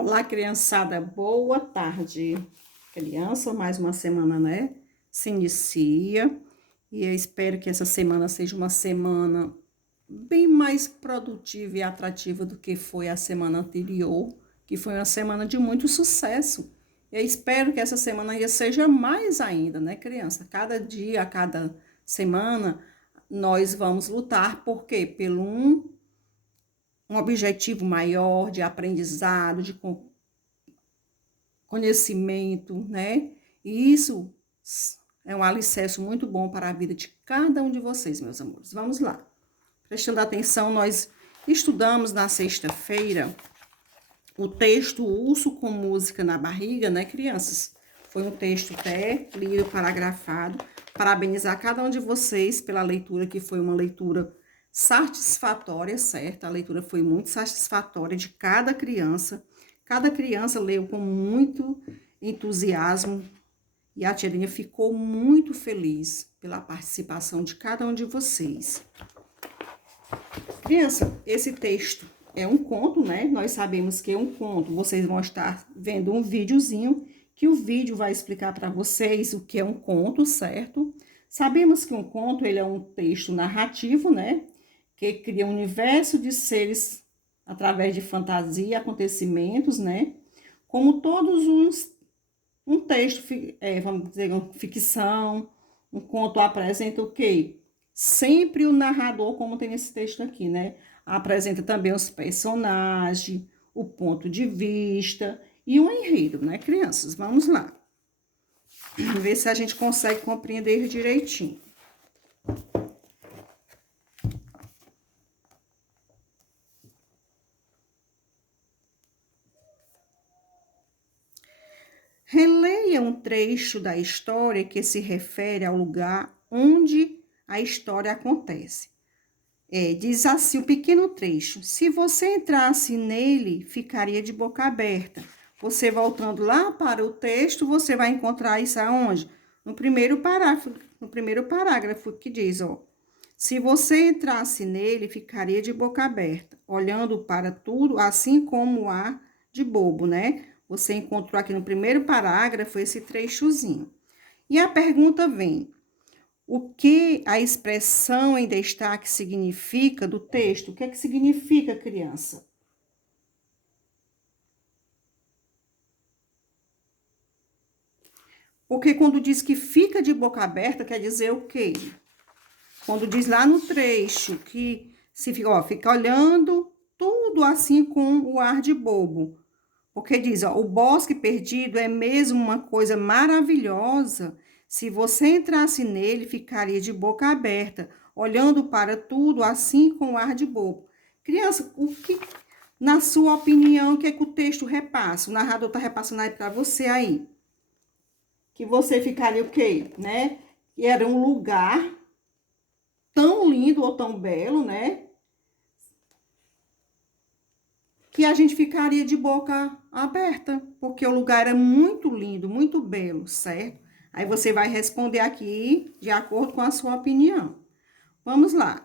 Olá, criançada, boa tarde. Criança, mais uma semana, né? Se inicia e eu espero que essa semana seja uma semana bem mais produtiva e atrativa do que foi a semana anterior, que foi uma semana de muito sucesso. Eu espero que essa semana ainda seja mais ainda, né, criança? Cada dia, a cada semana, nós vamos lutar, por quê? Pelo um objetivo maior de aprendizado, de conhecimento, né? E isso é um alicerce muito bom para a vida de cada um de vocês, meus amores. Vamos lá. Prestando atenção, nós estudamos na sexta-feira o texto O Urso com Música na Barriga, né, crianças? Foi um texto até lido, paragrafado. Parabenizar cada um de vocês pela leitura, que foi uma leitura satisfatória, certo? A leitura foi muito satisfatória de cada criança. Cada criança leu com muito entusiasmo e a tiarinha ficou muito feliz pela participação de cada um de vocês. Criança, esse texto é um conto, né? Nós sabemos que é um conto. Vocês vão estar vendo um videozinho, que o vídeo vai explicar para vocês o que é um conto, certo? Sabemos que um conto, ele é um texto narrativo, né? Que cria um universo de seres através de fantasia, acontecimentos, né? Como todos um texto, vamos dizer, uma ficção, um conto apresenta o quê? Sempre o narrador, como tem nesse texto aqui, né? Apresenta também os personagens, o ponto de vista e o enredo, né, crianças? Vamos lá. Ver se a gente consegue compreender direitinho. Releia um trecho da história que se refere ao lugar onde a história acontece. Diz assim o pequeno trecho: se você entrasse nele, ficaria de boca aberta. Você voltando lá para o texto, você vai encontrar isso aonde? No primeiro parágrafo que diz, ó: se você entrasse nele, ficaria de boca aberta, olhando para tudo, assim como o ar de bobo, né? Você encontrou aqui no primeiro parágrafo esse trechozinho. E a pergunta vem: o que a expressão em destaque significa do texto? O que é que significa, criança? Porque quando diz que fica de boca aberta, quer dizer o quê? Quando diz lá no trecho que se fica olhando tudo assim com o ar de bobo. Porque diz, ó, o bosque perdido é mesmo uma coisa maravilhosa. Se você entrasse nele, ficaria de boca aberta, olhando para tudo assim com o ar de bobo. Criança, o que, na sua opinião, o que é que o texto repassa? O narrador está repassando aí para você aí. Que você ficaria o quê, né? E era um lugar tão lindo ou tão belo, né? Que a gente ficaria de boca aberta, porque o lugar era muito lindo, muito belo, certo? Aí você vai responder aqui de acordo com a sua opinião. Vamos lá.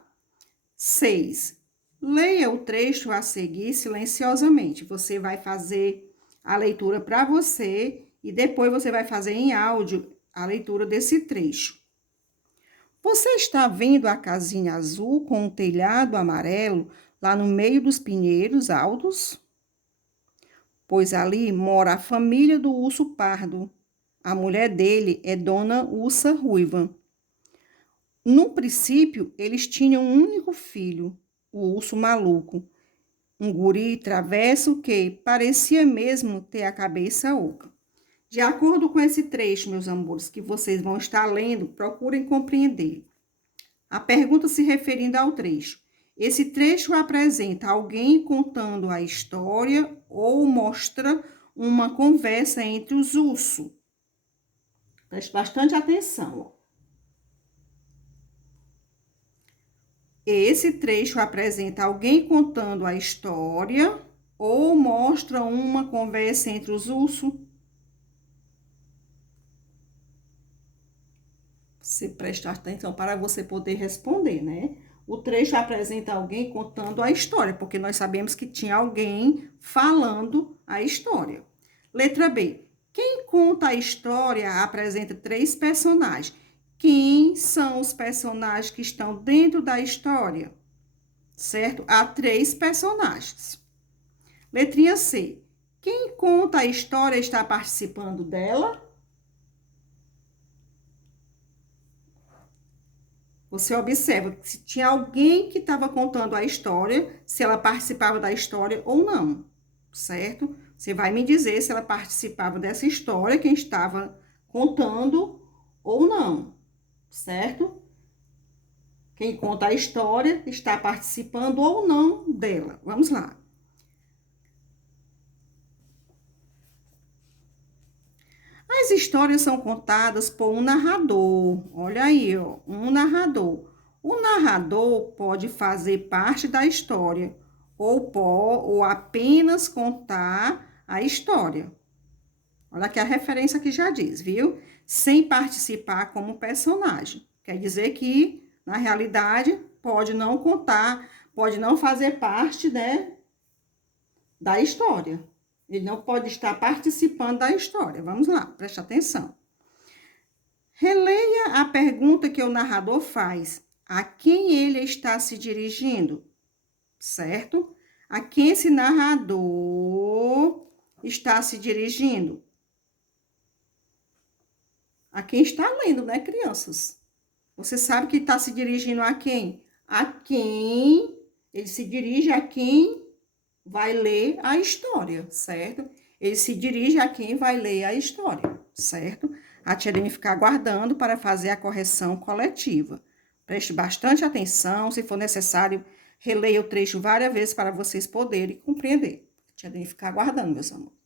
6. Leia o trecho a seguir silenciosamente. Você vai fazer a leitura para você e depois você vai fazer em áudio a leitura desse trecho. Você está vendo a casinha azul com um telhado amarelo lá no meio dos pinheiros altos? Pois ali mora a família do urso pardo. A mulher dele é Dona Ursa Ruiva. No princípio, eles tinham um único filho, o urso maluco, um guri travesso que parecia mesmo ter a cabeça oca. De acordo com esse trecho, meus amores, que vocês vão estar lendo, procurem compreender. A pergunta se referindo ao trecho. Esse trecho apresenta alguém contando a história ou mostra uma conversa entre os ursos. Preste bastante atenção. Esse trecho apresenta alguém contando a história ou mostra uma conversa entre os ursos. Você presta atenção para você poder responder, né? O trecho apresenta alguém contando a história, porque nós sabemos que tinha alguém falando a história. Letra B. Quem conta a história apresenta 3 personagens. Quem são os personagens que estão dentro da história? Certo? Há 3 personagens. Letrinha C. Quem conta a história está participando dela? Você observa se tinha alguém que estava contando a história, se ela participava da história ou não, certo? Você vai me dizer se ela participava dessa história, quem estava contando ou não, certo? Quem conta a história está participando ou não dela. Vamos lá. As histórias são contadas por um narrador. Olha aí, ó, um narrador. O narrador pode fazer parte da história ou apenas contar a história. Olha aqui a referência que já diz, viu? Sem participar como personagem. Quer dizer que, na realidade, pode não contar, pode não fazer parte, né, da história. Ele não pode estar participando da história. Vamos lá, preste atenção. Releia a pergunta que o narrador faz. A quem ele está se dirigindo? Certo? A quem esse narrador está se dirigindo? A quem está lendo, né, crianças? Você sabe que está se dirigindo a quem? A quem ele se dirige a quem vai ler a história, certo? Ele se dirige a quem vai ler a história, certo? A tia Demi ficar aguardando para fazer a correção coletiva. Preste bastante atenção, se for necessário, releia o trecho várias vezes para vocês poderem compreender. A tia Demi ficar aguardando, meus amores.